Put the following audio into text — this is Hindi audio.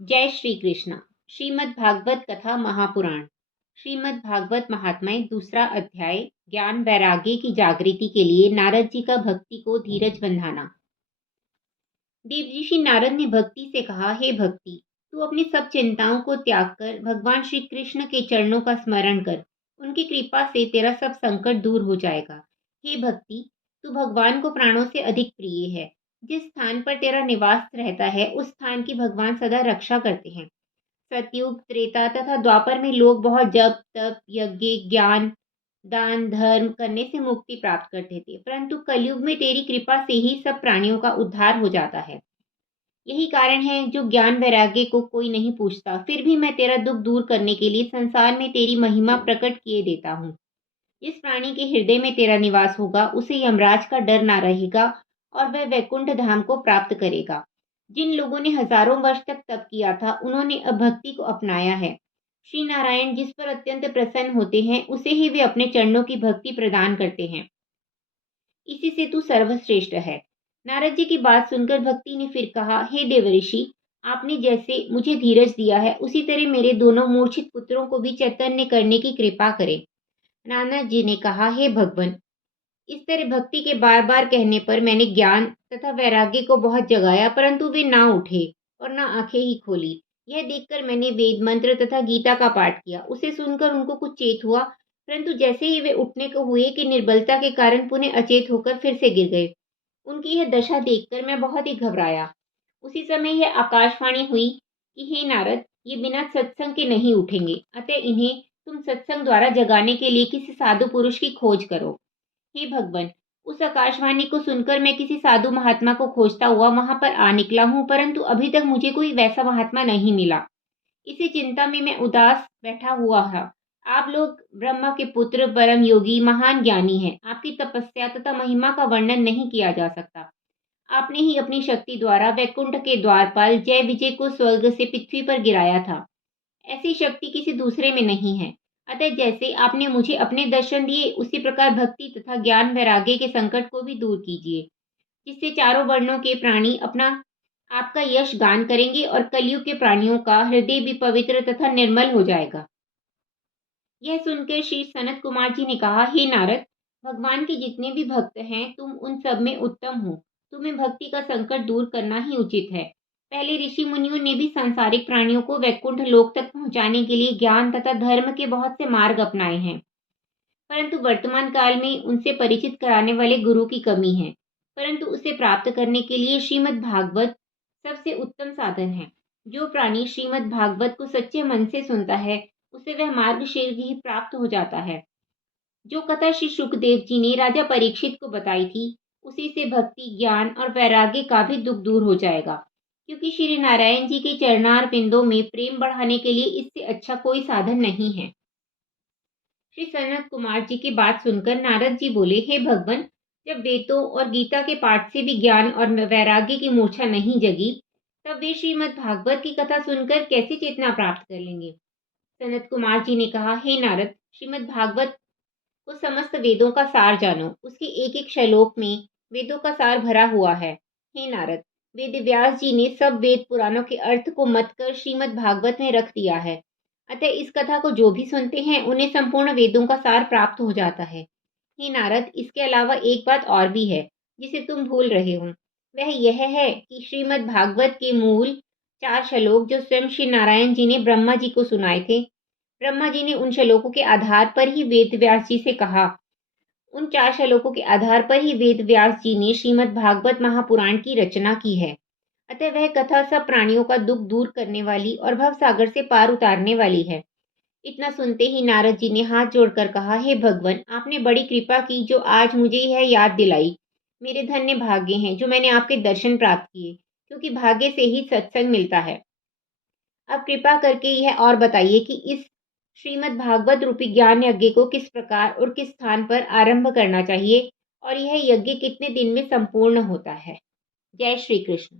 जय श्री कृष्ण। श्रीमद् भागवत कथा महापुराण। श्रीमद् भागवत महात्म्य दूसरा अध्याय। ज्ञान वैराग्य की जागृति के लिए नारद जी का भक्ति को धीरज बंधाना। देव ऋषि नारद ने भक्ति से कहा, हे भक्ति, तू अपनी सब चिंताओं को त्याग कर भगवान श्री कृष्ण के चरणों का स्मरण कर। उनकी कृपा से तेरा सब संकट दूर हो जाएगा। हे भक्ति, तू भगवान को प्राणों से अधिक प्रिय है। जिस स्थान पर तेरा निवास रहता है उस स्थान की भगवान सदा रक्षा करते हैं। सतयुग, त्रेता तथा द्वापर में लोग बहुत जप तप यज्ञ ज्ञान दान धर्म करने से मुक्ति प्राप्त करते थे, परंतु कलयुग में तेरी कृपा से ही सब प्राणियों का उद्धार हो जाता है। यही कारण है जो ज्ञान वैराग्य को कोई नहीं पूछता, फिर भी मैं तेरा दुख दूर करने के लिए संसार में तेरी महिमा प्रकट किए देता हूँ। जिस प्राणी के हृदय में तेरा निवास होगा उसे यमराज का डर ना रहेगा और वह वैकुंठ धाम को प्राप्त करेगा। जिन लोगों ने हजारों वर्ष तक तप किया था उन्होंने अब भक्ति को अपनाया है। श्री नारायण जिस पर अत्यंत प्रसन्न होते हैं उसे ही वे अपने चरणों की भक्ति प्रदान करते हैं। इसी से तू सर्वश्रेष्ठ है। नारद जी की बात सुनकर भक्ति ने फिर कहा, हे देवऋषि, आपने जैसे मुझे धीरज दिया है उसी तरह मेरे दोनों मूर्छित पुत्रों को भी चैतन्य करने की कृपा करें। नारद जी ने कहा, हे भगवान, इस तरह भक्ति के बार बार कहने पर मैंने ज्ञान तथा वैराग्य को बहुत जगाया, परंतु वे ना उठे और ना आंखें ही खोली। यह देखकर मैंने वेद मंत्र तथा गीता का पाठ किया। उसे सुनकर उनको कुछ चेत हुआ, परंतु जैसे ही वे उठने को हुए कि निर्बलता के कारण पुनः अचेत होकर फिर से गिर गए। उनकी यह दशा देखकर मैं बहुत ही घबराया। उसी समय यह आकाशवाणी हुई कि हे नारद, ये बिना सत्संग के नहीं उठेंगे, अतः इन्हें तुम सत्संग द्वारा जगाने के लिए किसी साधु पुरुष की खोज करो। हे भगवान, उस आकाशवाणी को सुनकर मैं किसी साधु महात्मा को खोजता हुआ वहां पर आ निकला हूँ, परंतु अभी तक मुझे कोई वैसा महात्मा नहीं मिला। इसी चिंता में मैं उदास बैठा हुआ है। आप लोग ब्रह्मा के पुत्र, परम योगी, महान ज्ञानी हैं। आपकी तपस्या तथा महिमा का वर्णन नहीं किया जा सकता। आपने ही अपनी शक्ति द्वारा वैकुंठ के द्वारपाल जय विजय को स्वर्ग से पृथ्वी पर गिराया था। ऐसी शक्ति किसी दूसरे में नहीं है। अतः जैसे आपने मुझे अपने दर्शन दिए उसी प्रकार भक्ति तथा ज्ञान वैराग्य के संकट को भी दूर कीजिए, जिससे चारों वर्णों के प्राणी अपना आपका यश गान करेंगे और कलयुग के प्राणियों का हृदय भी पवित्र तथा निर्मल हो जाएगा। यह सुनकर श्री सनत कुमार जी ने कहा, हे नारद, भगवान के जितने भी भक्त हैं तुम उन सब में उत्तम हो। तुम्हें भक्ति का संकट दूर करना ही उचित है। पहले ऋषि मुनियों ने भी सांसारिक प्राणियों को वैकुंठ लोक तक पहुंचाने के लिए ज्ञान तथा धर्म के बहुत से मार्ग अपनाए हैं, परंतु वर्तमान काल में उनसे परिचित कराने वाले गुरु की कमी है। परंतु उसे प्राप्त करने के लिए श्रीमद् भागवत सबसे उत्तम साधन है। जो प्राणी श्रीमद् भागवत को सच्चे मन से सुनता है उसे वह मार्ग शीघ्र ही प्राप्त हो जाता है। जो कथा श्री शुकदेव जी ने राजा परीक्षित को बताई थी उसी से भक्ति ज्ञान और वैराग्य का भी दुख दूर हो जाएगा, क्योंकि श्री नारायण जी के चरणार बिंदों में प्रेम बढ़ाने के लिए इससे अच्छा कोई साधन नहीं है। श्री सनत कुमार जी की बात सुनकर नारद जी बोले, हे भगवान, जब वेदों और गीता के पाठ से भी ज्ञान और वैराग्य की मूर्छा नहीं जगी, तब वे श्रीमद् भागवत की कथा सुनकर कैसे चेतना प्राप्त कर लेंगे। सनत कुमार जी ने कहा, हे नारद, श्रीमद् भागवत को समस्त वेदों का सार जानो। उसके एक एक श्लोक में वेदों का सार भरा हुआ है। हे नारद, वेद व्यास जी ने सब वेद पुराणों के अर्थ को मत कर श्रीमद् भागवत में रख दिया है। अतः इस कथा को जो भी सुनते हैं उन्हें संपूर्ण वेदों का सार प्राप्त हो जाता है। हे नारद, इसके अलावा एक बात और भी है जिसे तुम भूल रहे हो। वह यह है कि श्रीमद् भागवत के मूल 4 श्लोक जो स्वयं श्री नारायण जी ने ब्रह्मा जी को सुनाए थे, ब्रह्मा जी ने उन श्लोकों के आधार पर ही वेद व्यास जी से कहा। उन 4 श्लोकों के आधार पर ही वेद व्यास जी ने श्रीमद् भागवत महापुराण की रचना की है। अतः वह कथा सब प्राणियों का दुख दूर करने वाली और भव सागर से पार उतारने वाली है। इतना सुनते ही नारद जी ने हाथ जोड़कर कहा, हे भगवान, आपने बड़ी कृपा की जो आज मुझे यह याद दिलाई। मेरे धन्य भाग्य हैं जो मैंने आपके दर्शन प्राप्त किए, क्योंकि भाग्य से ही सत्संग मिलता है। अब कृपा करके यह और बताइए कि इस श्रीमद् भागवत रूपी ज्ञान यज्ञ को किस प्रकार और किस स्थान पर आरंभ करना चाहिए और यह यज्ञ कितने दिन में संपूर्ण होता है। जय श्री कृष्ण।